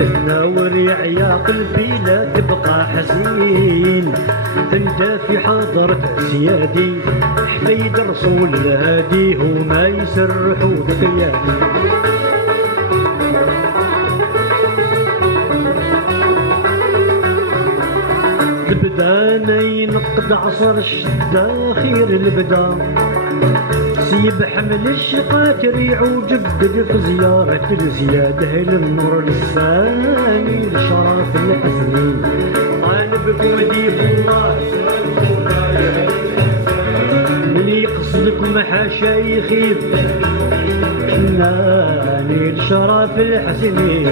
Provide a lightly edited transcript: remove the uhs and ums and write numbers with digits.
النور يا قلبي لا تبقى حزين، انت في حضرة سيادي حفيد رسول الهادي هما يسرحوا بقيادي. البدا ينقد عصر الشدة خير البدا، سيب حمل الشقاتر يعوجب في زيارة الزيادة للنور الثاني لشرف الحسني. انا بكم الله اللي يقصدك ما حاشا يخيب، ناني لشرف الحسني.